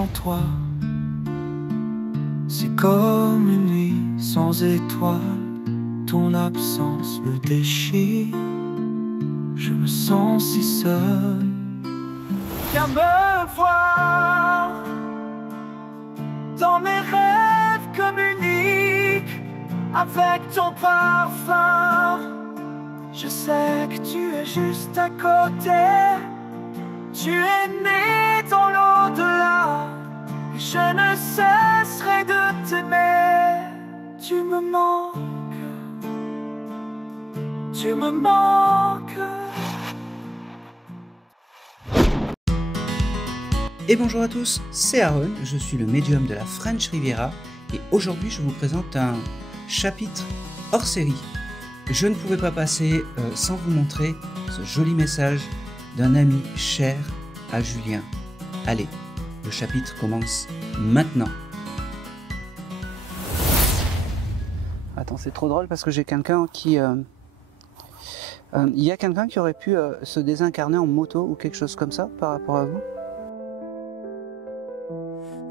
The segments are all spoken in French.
sans toi. C'est comme une nuit sans étoiles, ton absence me déchire. Je me sens si seul. Viens me voir dans mes rêves communique avec ton parfum. Je sais que tu es juste à côté. Tu es né dans l'au-delà. Je ne cesserai de t'aimer. Tu me manques. Tu me manques. Et bonjour à tous, c'est Aaron, je suis le médium de la French Riviera et aujourd'hui je vous présente un chapitre hors série. Je ne pouvais pas passer sans vous montrer ce joli message d'un ami cher à Julien. Allez, le chapitre commence maintenant. Attends, c'est trop drôle parce que j'ai quelqu'un qui... il y a quelqu'un qui aurait pu se désincarner en moto ou quelque chose comme ça par rapport à vous?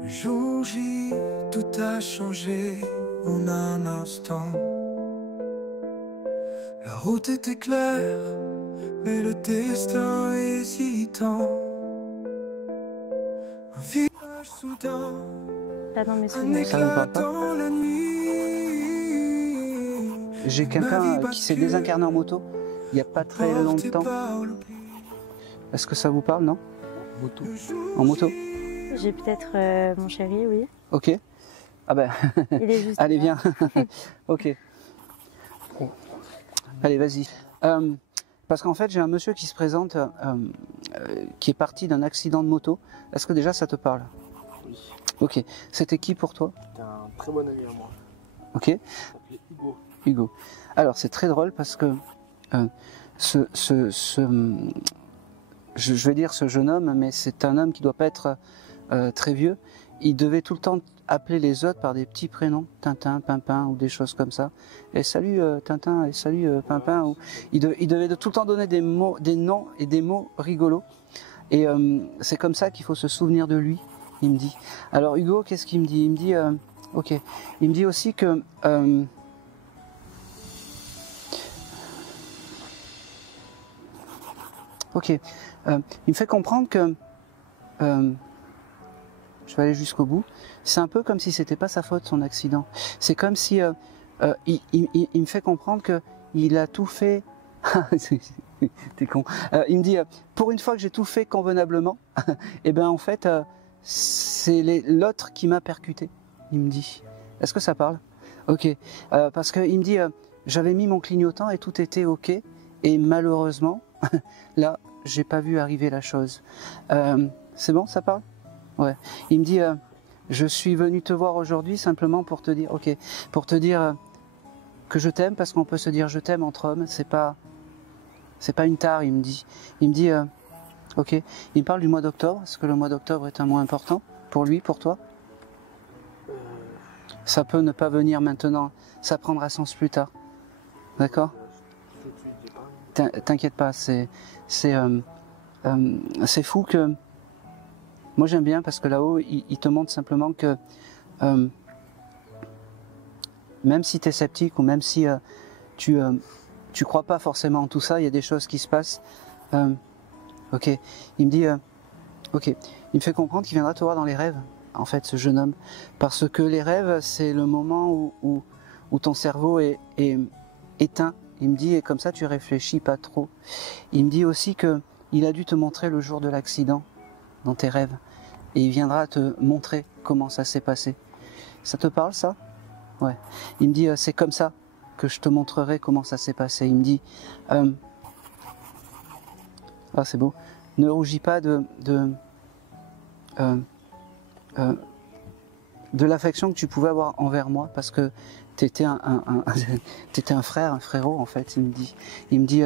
Le jour J, tout a changé en un instant. La route était claire, mais le destin hésitant. Un village soudain, un éclat dans la nuit. J'ai quelqu'un qui s'est désincarné en moto il n'y a pas très longtemps. Est-ce que ça vous parle, non? Moto. En moto? J'ai peut-être mon chéri, oui. Ok. Ah ben, il est juste allez, viens. Ok. Allez, vas-y. Parce qu'en fait, j'ai un monsieur qui se présente, qui est parti d'un accident de moto. Est-ce que déjà ça te parle? Oui. Ok. C'était qui pour toi? C'était un très bon ami à moi. Ok. Il s'appelait Hugo. Hugo. Alors, c'est très drôle parce que je vais dire ce jeune homme, mais c'est un homme qui doit pas être très vieux. Il devait tout le temps appeler les autres par des petits prénoms, Tintin, Pimpin ou des choses comme ça. Et salut Tintin, et salut Pimpin. Ou... Il devait tout le temps donner des mots, des noms et des mots rigolos. Et c'est comme ça qu'il faut se souvenir de lui, il me dit. Alors Hugo, qu'est-ce qu'il me dit? Il me dit, ok. Il me dit aussi que ok. Il me fait comprendre que je vais aller jusqu'au bout. C'est un peu comme si c'était pas sa faute, son accident. C'est comme si il me fait comprendre que il a tout fait. T'es con. Il me dit pour une fois que j'ai tout fait convenablement, et ben en fait c'est l'autre qui m'a percuté. Il me dit. Est-ce que ça parle? Ok. Parce que il me dit j'avais mis mon clignotant et tout était ok et malheureusement là j'ai pas vu arriver la chose. C'est bon, ça parle? Ouais. Il me dit je suis venu te voir aujourd'hui simplement pour te dire, ok, pour te dire que je t'aime, parce qu'on peut se dire je t'aime entre hommes, c'est pas une tare, il me dit. Il me dit, ok, il me parle du mois d'octobre, est-ce que le mois d'octobre est un mois important pour lui, pour toi? Ça peut ne pas venir maintenant, ça prendra sens plus tard, d'accord? T'inquiète pas, c'est fou que... Moi j'aime bien parce que là-haut, il te montre simplement que même si tu es sceptique ou même si tu crois pas forcément en tout ça, il y a des choses qui se passent. Ok, il me dit, ok, il me fait comprendre qu'il viendra te voir dans les rêves, en fait, ce jeune homme. Parce que les rêves, c'est le moment où ton cerveau est éteint. Il me dit, et comme ça tu réfléchis pas trop. Il me dit aussi que il a dû te montrer le jour de l'accident dans tes rêves. Et il viendra te montrer comment ça s'est passé. Ça te parle, ça? Ouais. Il me dit, c'est comme ça que je te montrerai comment ça s'est passé. Il me dit, ah c'est beau, ne rougis pas de l'affection que tu pouvais avoir envers moi, parce que t'étais t'étais un frère, un frérot, en fait, il me dit. Il me dit,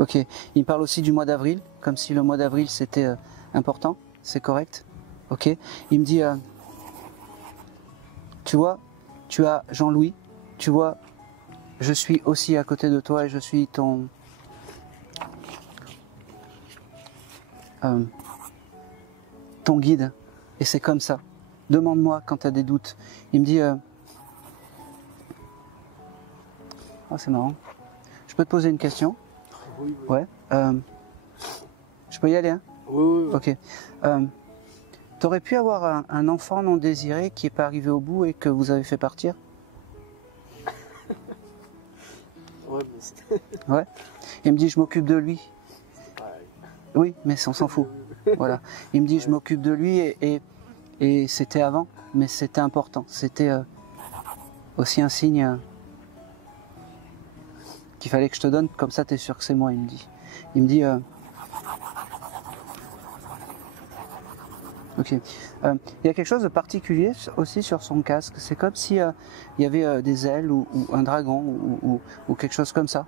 ok, il me parle aussi du mois d'avril, comme si le mois d'avril c'était important, c'est correct? Ok, il me dit, tu vois, tu as Jean-Louis, tu vois, je suis aussi à côté de toi et je suis ton... ton guide. Et c'est comme ça. Demande-moi quand tu as des doutes. Il me dit... Oh, c'est marrant. Je peux te poser une question? Oui, oui. Ouais. Je peux y aller, hein? Oui, oui, oui. Ok. T'aurais pu avoir un enfant non désiré qui n'est pas arrivé au bout et que vous avez fait partir? Ouais, mais c'était Ouais. Il me dit, je m'occupe de lui. pareil. Oui, mais on s'en fout. Voilà. Il me dit, je m'occupe de lui et c'était avant, mais c'était important. C'était aussi un signe qu'il fallait que je te donne, comme ça tu es sûr que c'est moi, il me dit. Il me dit... Ok. Il y a quelque chose de particulier aussi sur son casque. C'est comme si il y avait des ailes ou un dragon ou quelque chose comme ça.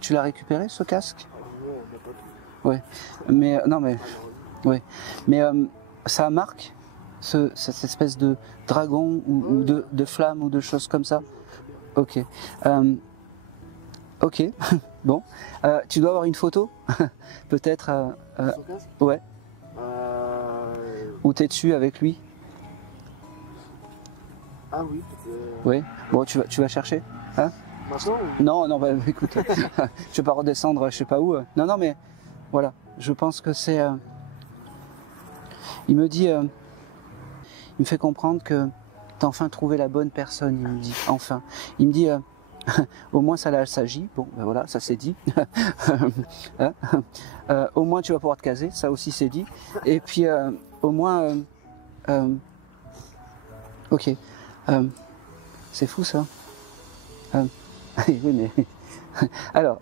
Tu l'as récupéré ce casque? Non, on n'a pas tout. Ouais. Mais non mais ouais. Mais ça marque cette espèce de dragon ou de flamme ou de choses comme ça. Ok. Ok. Bon. Tu dois avoir une photo, peut-être. Son casque Ouais. Où t'es dessus avec lui. Ah oui, peut-être. Oui. Bon, tu vas chercher. Hein? Maintenant ou... Non, non, bah écoute, je vais pas redescendre, je sais pas où. Non, non, mais voilà. Je pense que c'est. Il me dit, il me fait comprendre que t'as enfin trouvé la bonne personne. Il me dit, enfin. Il me dit, au moins ça s'agit. Bon, ben voilà, ça c'est dit. Hein, au moins tu vas pouvoir te caser, ça aussi c'est dit. Et puis au moins, ok. C'est fou ça. Oui, mais alors.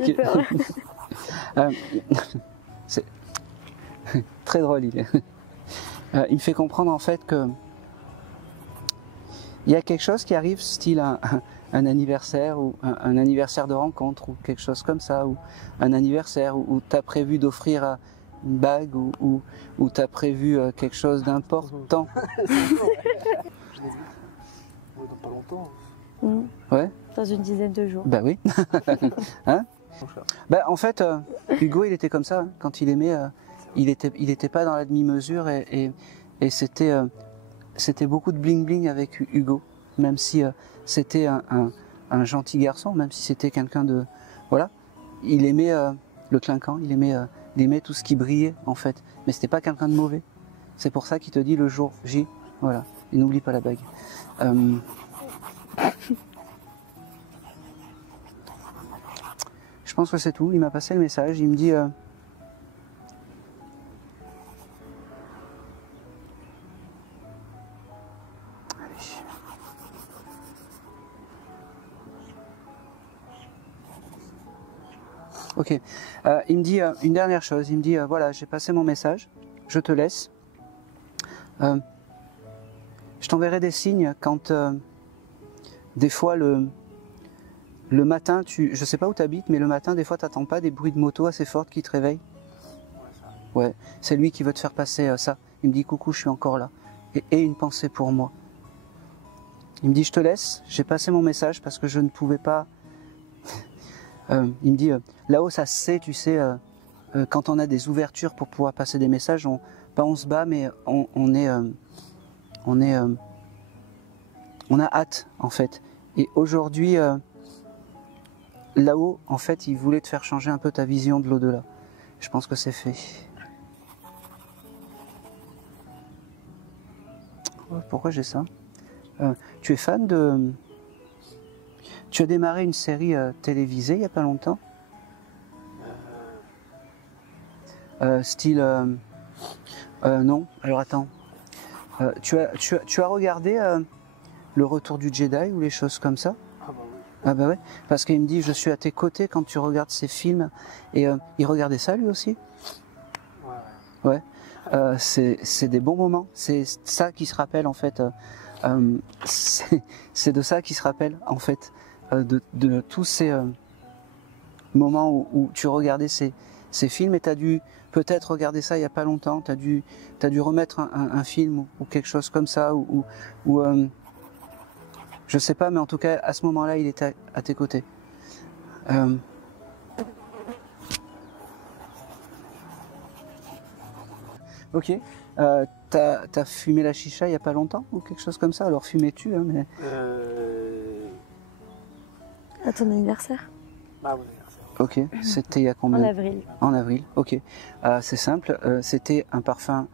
J'ai peur. C'est très drôle. Il me fait comprendre en fait que il y a quelque chose qui arrive, style un anniversaire ou un anniversaire de rencontre ou quelque chose comme ça, ou un anniversaire où tu as prévu d'offrir une bague ou tu as prévu quelque chose d'important. Je l'ai vu. Ouais, dans pas longtemps. Ouais. Dans une dizaine de jours. Bah oui. Hein? Bah en fait, Hugo il était comme ça, hein. Quand il aimait, il était pas dans la demi-mesure et c'était beaucoup de bling bling avec Hugo, même si c'était un gentil garçon, même si c'était quelqu'un de, voilà, il aimait le clinquant, il aimait tout ce qui brillait en fait, mais c'était pas quelqu'un de mauvais. C'est pour ça qu'il te dit le jour J, voilà, et n'oublie pas la bague. Je pense que c'est tout. Il m'a passé le message. Il me dit. Ok. Il me dit une dernière chose. Il me dit voilà, j'ai passé mon message. Je te laisse. Je t'enverrai des signes quand des fois le matin, je sais pas où tu habites, mais le matin, des fois, tu n'attends pas des bruits de moto assez forts qui te réveillent. Ouais, c'est lui qui veut te faire passer ça. Il me dit coucou, je suis encore là. Et une pensée pour moi. Il me dit je te laisse, j'ai passé mon message parce que je ne pouvais pas. Il me dit là-haut, ça se sait, tu sais, quand on a des ouvertures pour pouvoir passer des messages, on se bat, mais on a hâte en fait. Et aujourd'hui. Là-haut, en fait, il voulait te faire changer un peu ta vision de l'au-delà. Je pense que c'est fait. Pourquoi j'ai ça? Tu es fan de... Tu as démarré une série télévisée il n'y a pas longtemps? Style... non, alors attends. Tu as regardé Le Retour du Jedi ou les choses comme ça? Ah bah oui. Ah bah ouais, parce qu'il me dit je suis à tes côtés quand tu regardes ces films et il regardait ça lui aussi. Ouais. Ouais, c'est des bons moments, c'est ça qui se rappelle en fait, c'est de ça qui se rappelle en fait, de tous ces moments où tu regardais ces films et tu as dû peut-être regarder ça il n'y a pas longtemps, tu as dû remettre un film ou quelque chose comme ça ou je sais pas, mais en tout cas, à ce moment-là, il était à tes côtés. Ok. T'as fumé la chicha il n'y a pas longtemps ou quelque chose comme ça? Alors fumais-tu, hein, mais... À ton anniversaire? Bah, mon anniversaire. Ok, c'était il y a combien? En avril. En avril, ok. C'est simple, c'était un parfum.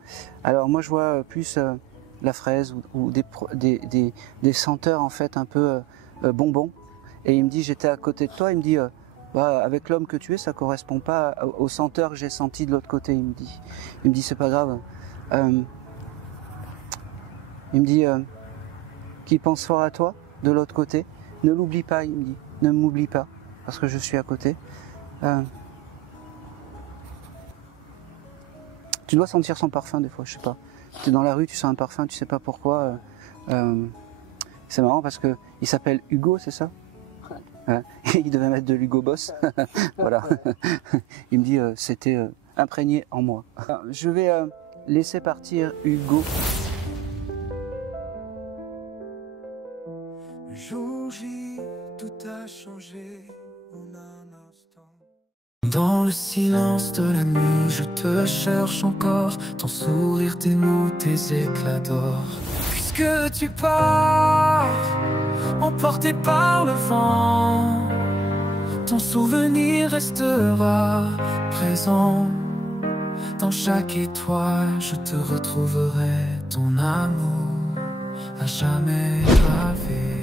Alors moi je vois plus la fraise ou des senteurs en fait un peu bonbons. Et il me dit, j'étais à côté de toi, il me dit, bah, avec l'homme que tu es, ça correspond pas aux senteurs que j'ai senties de l'autre côté, il me dit. Il me dit, c'est pas grave. Il me dit, qu'il pense fort à toi, de l'autre côté. Ne l'oublie pas, il me dit. Ne m'oublie pas, parce que je suis à côté. Tu dois sentir son parfum des fois, je sais pas. Tu es dans la rue, tu sens un parfum, tu sais pas pourquoi. C'est marrant parce que il s'appelle Hugo, c'est ça? Ouais. Il devait mettre de l'Hugo Boss. Voilà. Il me dit c'était imprégné en moi. Je vais laisser partir Hugo. Le jour J, tout a changé en un instant. Dans le silence de la nuit, je te cherche encore. Ton sourire, tes mots, tes éclats d'or. Puisque tu pars, emporté par le vent, ton souvenir restera présent. Dans chaque étoile, je te retrouverai, ton amour à jamais gravé.